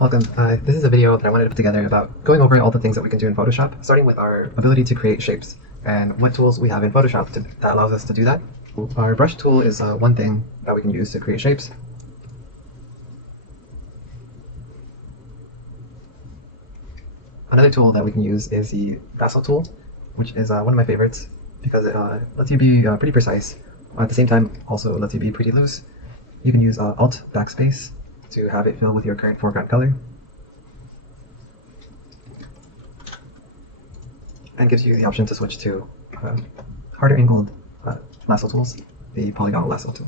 Welcome. This is a video that I wanted to put together about going over all the things that we can do in Photoshop, starting with our ability to create shapes and what tools we have in Photoshop that allows us to do that. Our brush tool is one thing that we can use to create shapes. Another tool that we can use is the lasso tool, which is one of my favorites because it lets you be pretty precise. At the same time, also lets you be pretty loose. You can use Alt Backspace to have it fill with your current foreground color, and gives you the option to switch to harder angled lasso tools, the polygonal lasso tool.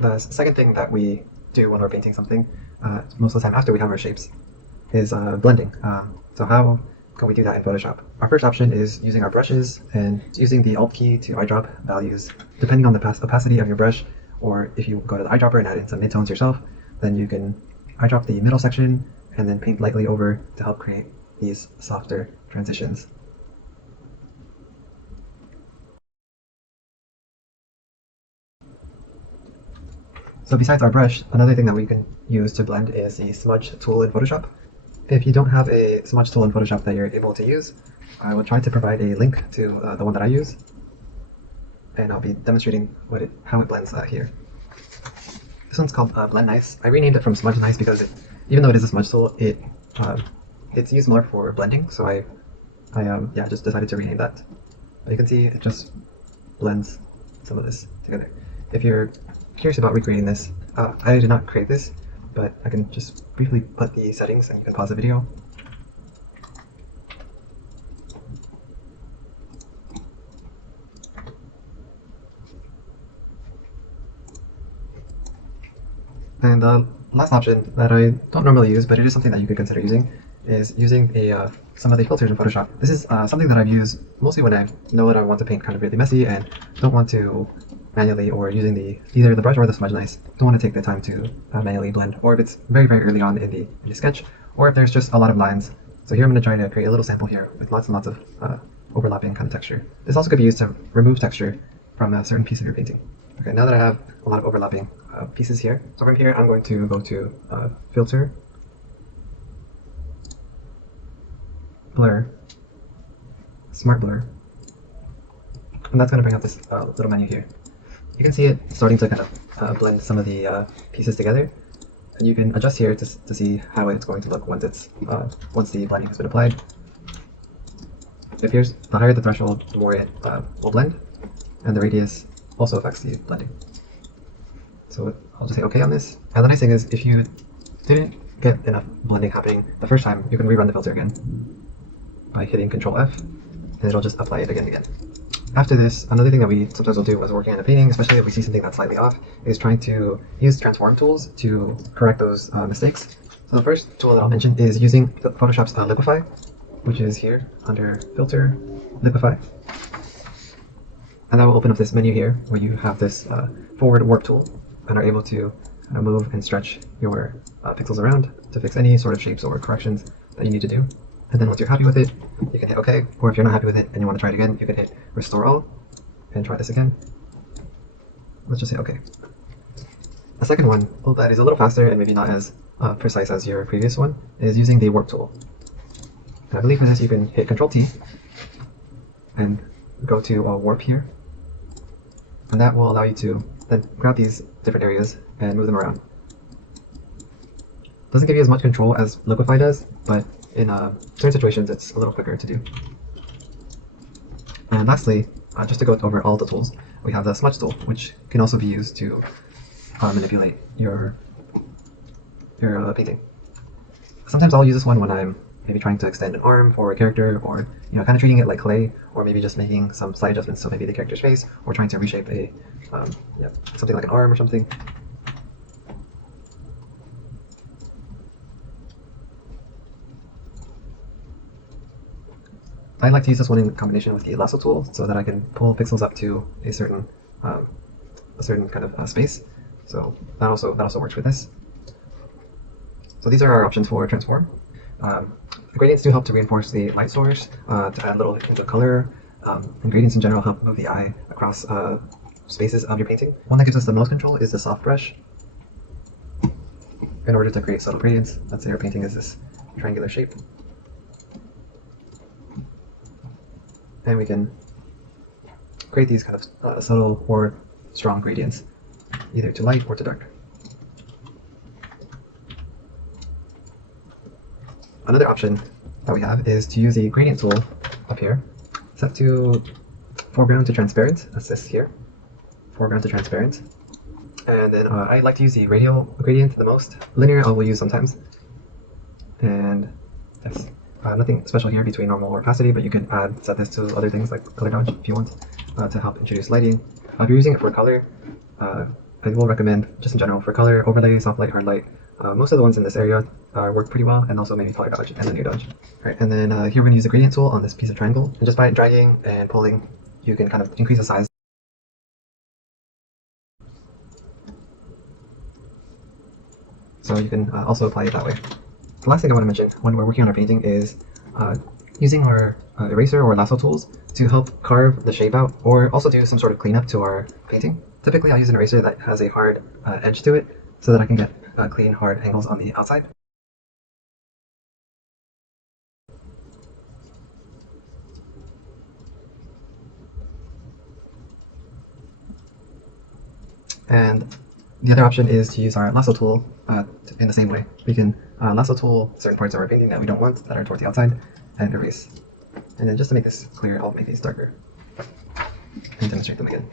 The second thing that we do when we're painting something, most of the time after we have our shapes, is blending. So how can we do that in Photoshop? Our first option is using our brushes and using the Alt key to eyedrop values. Depending on the opacity of your brush, or if you go to the eyedropper and add in some midtones yourself, then you can eyedrop the middle section and then paint lightly over to help create these softer transitions. So besides our brush, another thing that we can use to blend is the smudge tool in Photoshop. If you don't have a smudge tool in Photoshop that you're able to use, I will try to provide a link to the one that I use, and I'll be demonstrating how it blends here. This one's called Blend Nice. I renamed it from Smudge Nice because even though it is a smudge tool, it's used more for blending, so I just decided to rename that. But you can see it just blends some of this together. If you're curious about recreating this, I did not create this, but I can just briefly put the settings and you can pause the video. And the last option that I don't normally use, but it is something that you could consider using, is using some of the filters in Photoshop. This is something that I've used mostly when I know that I want to paint kind of really messy and don't want to manually, or using either the brush or the Smudge Nice, don't want to take the time to manually blend, or if it's very, very early on in the sketch, or if there's just a lot of lines. So here I'm going to try to create a little sample here with lots and lots of overlapping kind of texture. This also could be used to remove texture from a certain piece of your painting. Okay, now that I have a lot of overlapping pieces here, so from here I'm going to go to Filter, Blur, Smart Blur, and that's going to bring up this little menu here. You can see it starting to kind of blend some of the pieces together, and you can adjust here to see how it's going to look once the blending has been applied. It appears the higher the threshold, the more it will blend, and the radius also affects the blending. So I'll just say OK on this. And the nice thing is, if you didn't get enough blending happening the first time, you can rerun the filter again by hitting Control F, and it'll just apply it again and again. After this, another thing that we sometimes will do as working on a painting, especially if we see something that's slightly off, is trying to use transform tools to correct those mistakes. So the first tool that I'll mention is using Photoshop's Liquify, which is here under Filter, Liquify. And that will open up this menu here where you have this forward warp tool and are able to move and stretch your pixels around to fix any sort of shapes or corrections that you need to do. And then once you're happy with it, you can hit OK, or if you're not happy with it and you want to try it again, you can hit Restore All and try this again. Let's just hit OK. The second one, that is a little faster and maybe not as precise as your previous one, is using the Warp tool. And I believe for this you can hit Control T and go to Warp here, and that will allow you to then grab these different areas and move them around. Doesn't give you as much control as Liquify does, but in certain situations it's a little quicker to do. And lastly, just to go over all the tools, we have the Smudge tool, which can also be used to manipulate your painting. Sometimes I'll use this one when I'm maybe trying to extend an arm for a character, or kind of treating it like clay, or maybe just making some slight adjustments, so maybe the character's face, or trying to reshape something like an arm or something. I like to use this one in combination with the lasso tool so that I can pull pixels up to a certain kind of space. So that also works with this. So these are our options for transform. The gradients do help to reinforce the light source, to add a little hint of color, and gradients in general help move the eye across spaces of your painting. One that gives us the most control is the soft brush. in order to create subtle gradients. Let's say our painting is this triangular shape. And we can create these kind of subtle or strong gradients, either to light or to dark. Another option that we have is to use the gradient tool up here, set to foreground to transparent. That's this here, foreground to transparent. And then I like to use the radial gradient the most. Linear I will use sometimes. And yes, nothing special here between normal or opacity, but you can set this to other things like color dodge if you want to help introduce lighting. If you're using it for color, I will recommend, just in general, for color, overlay, soft light, hard light. Most of the ones in this area work pretty well, and also maybe color dodge and linear dodge. Right, and then here we're going to use the gradient tool on this piece of triangle, and just by dragging and pulling, you can kind of increase the size. So you can also apply it that way. The last thing I want to mention when we're working on our painting is using our eraser or lasso tools to help carve the shape out, or also do some sort of cleanup to our painting. Typically, I use an eraser that has a hard edge to it so that I can get clean, hard angles on the outside. And the other option is to use our lasso tool in the same way. We can lasso tool certain parts of our painting that we don't want, that are toward the outside, and erase. And then just to make this clear, I'll make these darker and demonstrate them again.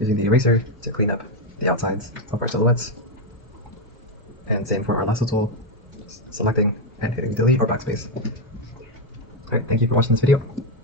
Using the eraser to clean up the outsides of our silhouettes. And same for our lasso tool, just selecting and hitting delete or backspace. Alright, thank you for watching this video.